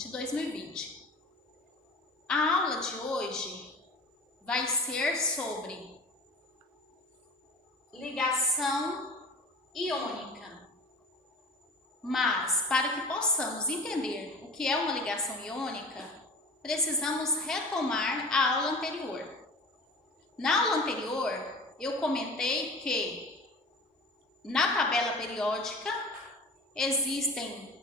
de 2020. A aula de hoje vai ser sobre ligação iônica. Mas, para que possamos entender o que é uma ligação iônica, precisamos retomar a aula anterior. Na aula anterior, eu comentei que na tabela periódica existem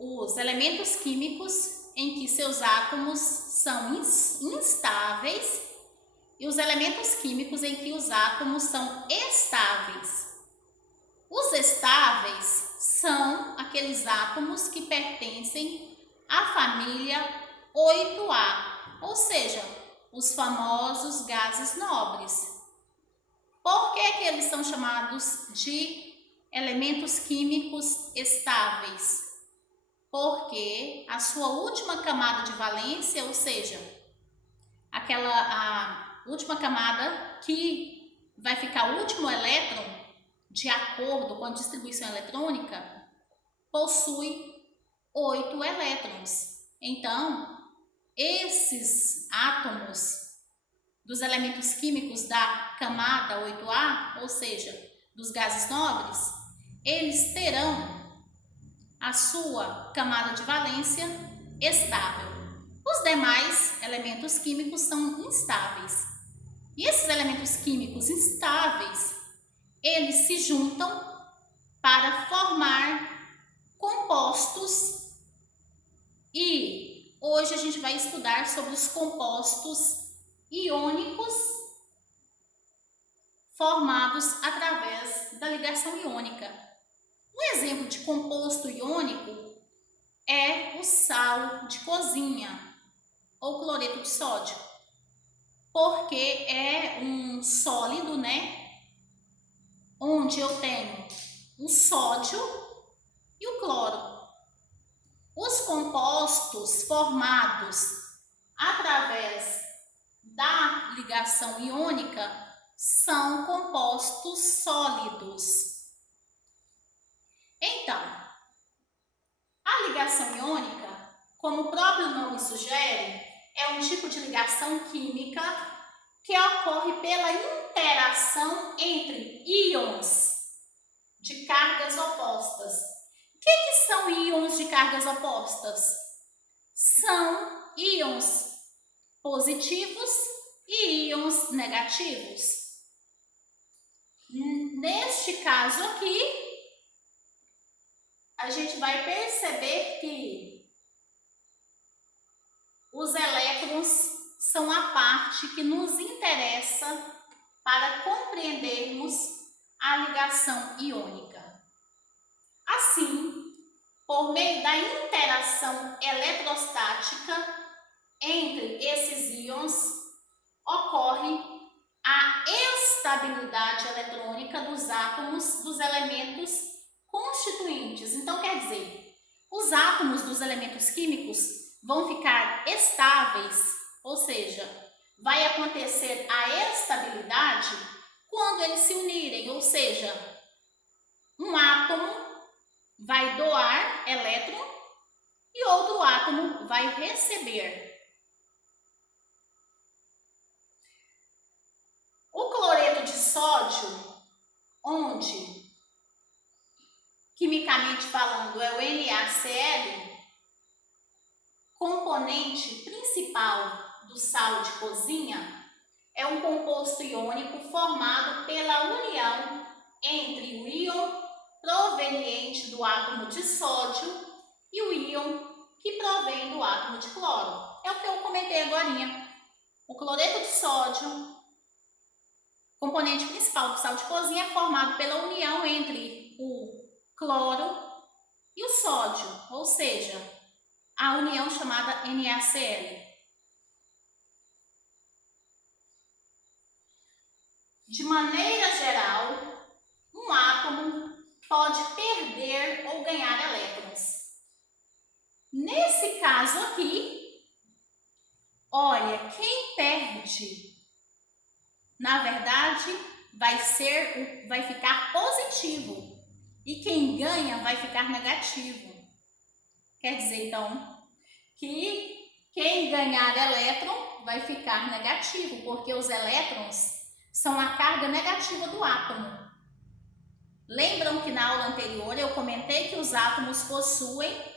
os elementos químicos em que seus átomos são instáveis e os elementos químicos em que os átomos são estáveis. Os estáveis são aqueles átomos que pertencem à família 8A, ou seja, os famosos gases nobres. Por que eles são chamados de elementos químicos estáveis? Porque a sua última camada de valência, ou seja, a última camada que vai ficar o último elétron, de acordo com a distribuição eletrônica, possui 8 elétrons. Então, esses átomos dos elementos químicos da camada 8A, ou seja, dos gases nobres, eles terão a sua camada de valência estável. Os demais elementos químicos são instáveis. E esses elementos químicos instáveis, eles se juntam para formar compostos. E hoje a gente vai estudar sobre os compostos iônicos formados através da ligação iônica. Um exemplo de composto iônico é o sal de cozinha ou cloreto de sódio, porque é um sólido, onde eu tenho o sódio e o cloro. Os compostos formados através da ligação iônica são compostos sólidos. Então, a ligação iônica, como o próprio nome sugere, é um tipo de ligação química que ocorre pela interação entre íons de cargas opostas. O que são íons de cargas opostas? São íons positivos e íons negativos. Neste caso aqui, a gente vai perceber que os elétrons são a parte que nos interessa para compreendermos a ligação iônica. Assim, por meio da interação eletrostática entre esses íons, ocorre a estabilidade eletrônica dos átomos dos elementos constituintes. Então, quer dizer, os átomos dos elementos químicos vão ficar estáveis, ou seja, vai acontecer a estabilidade quando eles se unirem, ou seja, um átomo vai doar elétron e outro átomo vai receber. O cloreto de sódio, onde quimicamente falando é o NaCl, componente principal do sal de cozinha, é um composto iônico formado pela união entre o íon proveniente do átomo de sódio e o íon que provém do átomo de cloro. É o que eu comentei agorinha. O cloreto de sódio, componente principal do sal de cozinha, é formado pela união entre o cloro e o sódio, ou seja, a união chamada NaCl. De maneira geral, um átomo pode perder ou ganhar elétrons. Nesse caso aqui, olha, quem perde, na verdade, vai ficar positivo e quem ganha vai ficar negativo. Quer dizer, então, que quem ganhar elétron vai ficar negativo, porque os elétrons são a carga negativa do átomo. Lembram que na aula anterior eu comentei que os átomos possuem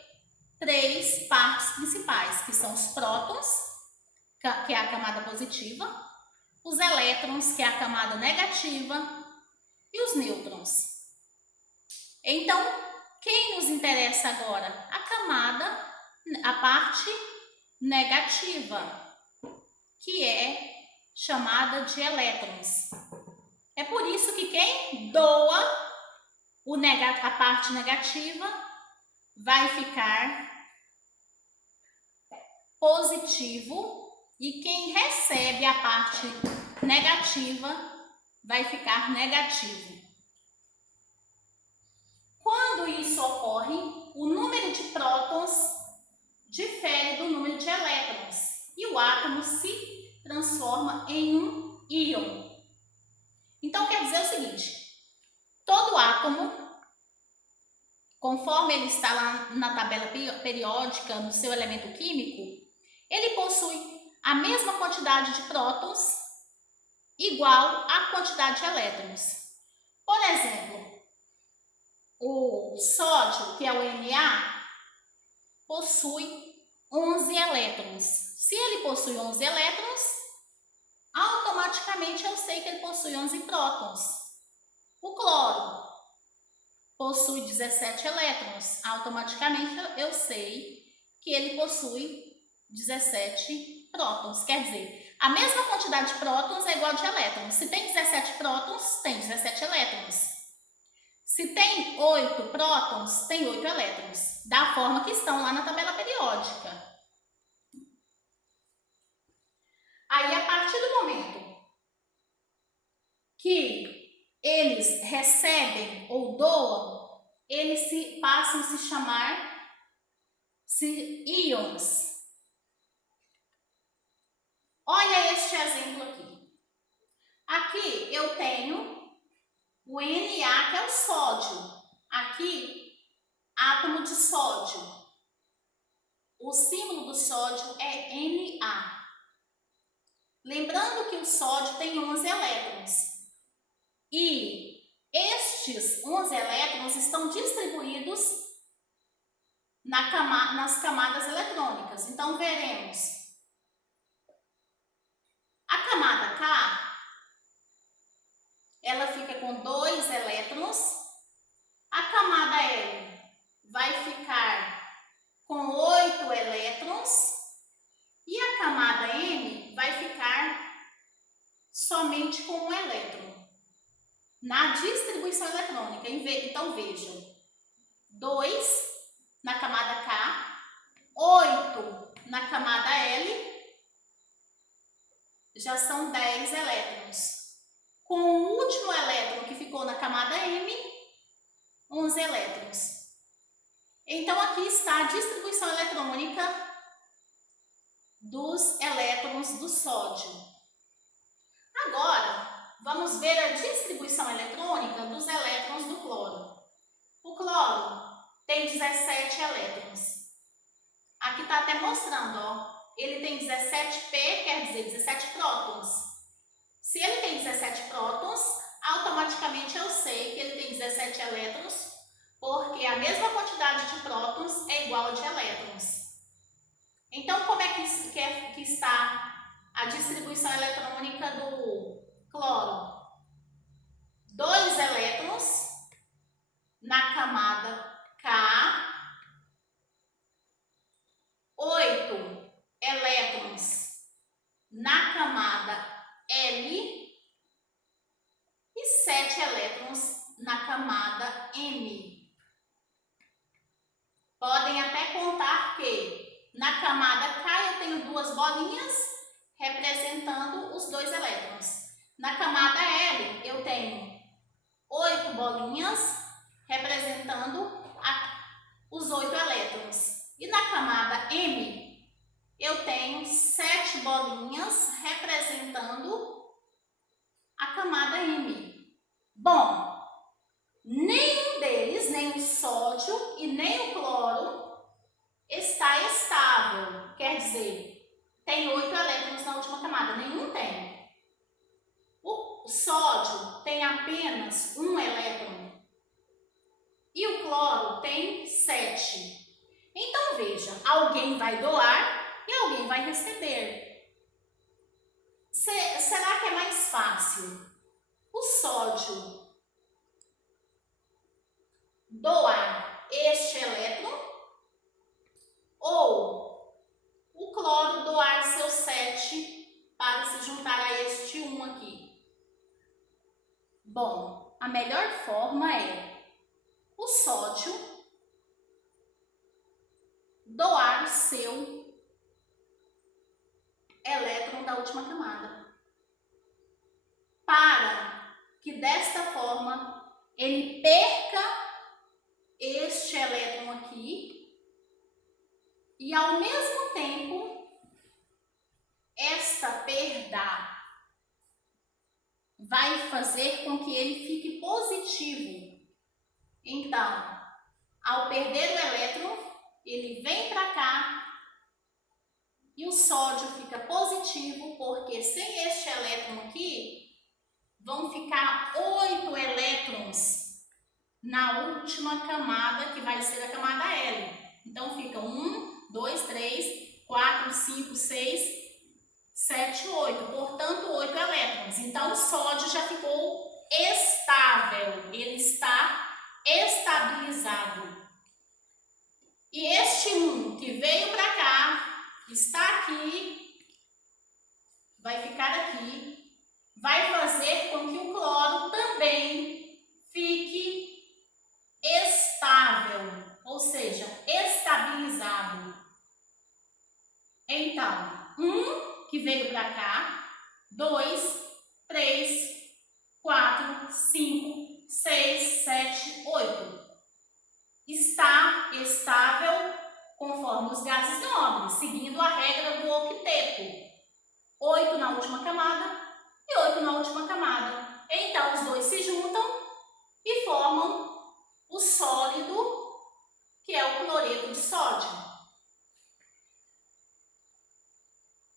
3 partes principais, que são os prótons, que é a camada positiva, os elétrons, que é a camada negativa, e os nêutrons. Então, quem nos interessa agora? A parte negativa, que é chamada de elétrons. É por isso que quem doa a parte negativa vai ficar positivo e quem recebe a parte negativa vai ficar negativo. Quando isso ocorre, o número de prótons difere do número de elétrons e o átomo se transforma em um íon. Então, quer dizer o seguinte: todo átomo, conforme ele está lá na tabela periódica, no seu elemento químico, ele possui a mesma quantidade de prótons igual à quantidade de elétrons. Por exemplo, o sódio, que é o Na, possui 11 elétrons. Se ele possui 11 elétrons, automaticamente eu sei que ele possui 11 prótons. O cloro possui 17 elétrons. Automaticamente eu sei que ele possui 17 prótons. Quer dizer, a mesma quantidade de prótons é igual a de elétrons. Se tem 17 prótons, tem 17 elétrons. Se tem 8 prótons, tem 8 elétrons. Da forma que estão lá na tabela periódica. Aí, a partir do momento que eles recebem ou doam, eles passam a se chamar íons. Olha este exemplo aqui. Aqui eu tenho o Na, que é o sódio. Aqui, átomo de sódio. O símbolo do sódio é Na. Lembrando que o sódio tem 11 elétrons. E estes 11 elétrons estão distribuídos nas camadas eletrônicas. Então, veremos. A camada K, ela fica com 2 elétrons. A camada L vai ficar com 8 elétrons. E a camada M vai ficar somente com 1 elétron. Na distribuição eletrônica. Então, vejam. 2 na camada K, 8 na camada L, já são 10 elétrons. Com o último elétron que ficou na camada M, 11 elétrons. Então, aqui está a distribuição eletrônica dos elétrons do sódio. Agora, vamos ver a distribuição eletrônica dos elétrons do cloro. O cloro tem 17 elétrons. Aqui está até mostrando, ó. Ele tem 17P, quer dizer 17 prótons. Se ele tem 17 prótons, automaticamente eu sei que ele tem 17 elétrons, porque a mesma quantidade de prótons é igual a de elétrons. Então, como é que está a distribuição eletrônica do cloro? 2 elétrons na camada K, 8 elétrons na camada L e 7 elétrons na camada M. Podem até contar que na camada K eu tenho 2 bolinhas representando os 2 elétrons. Na camada L eu tenho 8 bolinhas representando os 8 elétrons. E na camada M eu tenho 7 bolinhas representando a camada M. Bom, nenhum deles, nem o sódio e nem o cloro, está estável. quer dizer, tem 8 elétrons na última camada, nenhum tem. O sódio tem apenas 1 elétron e o cloro tem 7. Então veja, alguém vai doar e alguém vai receber. Será que é mais fácil o sódio doar este elétron ou o cloro doar seus 7 para se juntar a este 1 aqui? Bom, a melhor forma é o sódio doar o seu elétron da última camada, para que desta forma ele perca este elétron aqui e ao mesmo tempo esta perda vai fazer com que ele fique positivo. Então, ao perder o elétron, ele vem para cá e o sódio fica positivo, porque sem este elétron aqui, vão ficar 8 elétrons na última camada, que vai ser a camada L. Então, fica 1, 2, 3, 4, 5, 6, 7, 8. Portanto, 8 elétrons. Então, o sódio já ficou estável. Ele está estabilizado. E este 1 que veio para cá, está aqui, vai ficar aqui, vai fazer com que o cloro também fique estável, ou seja, estabilizado. Então, 1 que veio para cá, 2, 3, 4, 5, 6, 7, 8. Está estável conforme os gases nobres, seguindo a regra do octeto. 8 na última camada e 8 na última camada. Então, os dois se juntam e formam o sólido, que é o cloreto de sódio.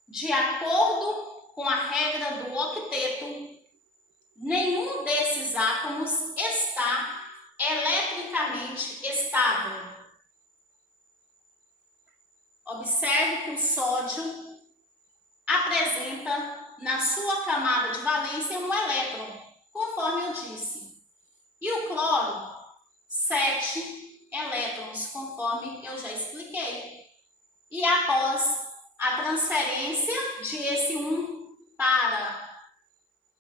De acordo com a regra do octeto, nenhum desses átomos está eletricamente estável. Observe que o sódio apresenta na sua camada de valência um elétron, conforme eu disse. E o cloro, 7 elétrons, conforme eu já expliquei. E após a transferência de esse 1 para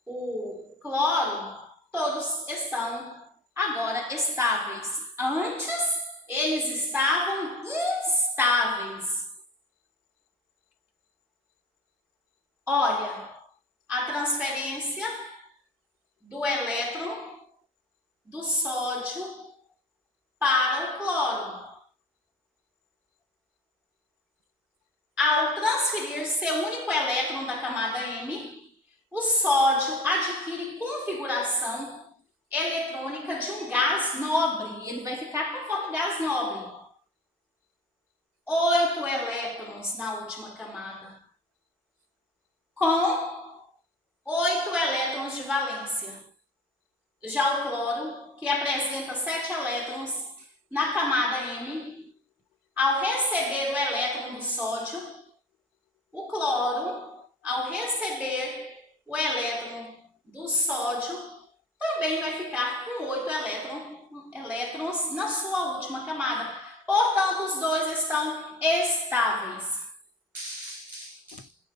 o cloro, todos estão agora estáveis. Antes, eles estavam instáveis. Olha, a transferência do elétron do sódio para o cloro. Ao transferir seu único elétron da camada M, o sódio adquire configuração eletrônica de um gás nobre. Ele vai ficar conforme gás nobre. 8 elétrons na última camada, com 8 elétrons de valência. Já o cloro, que apresenta 7 elétrons na camada M, ao receber o elétron do sódio, o cloro, ao receber o elétron do sódio, também vai ficar com 8 elétrons na sua última camada. Portanto, os dois estão estáveis.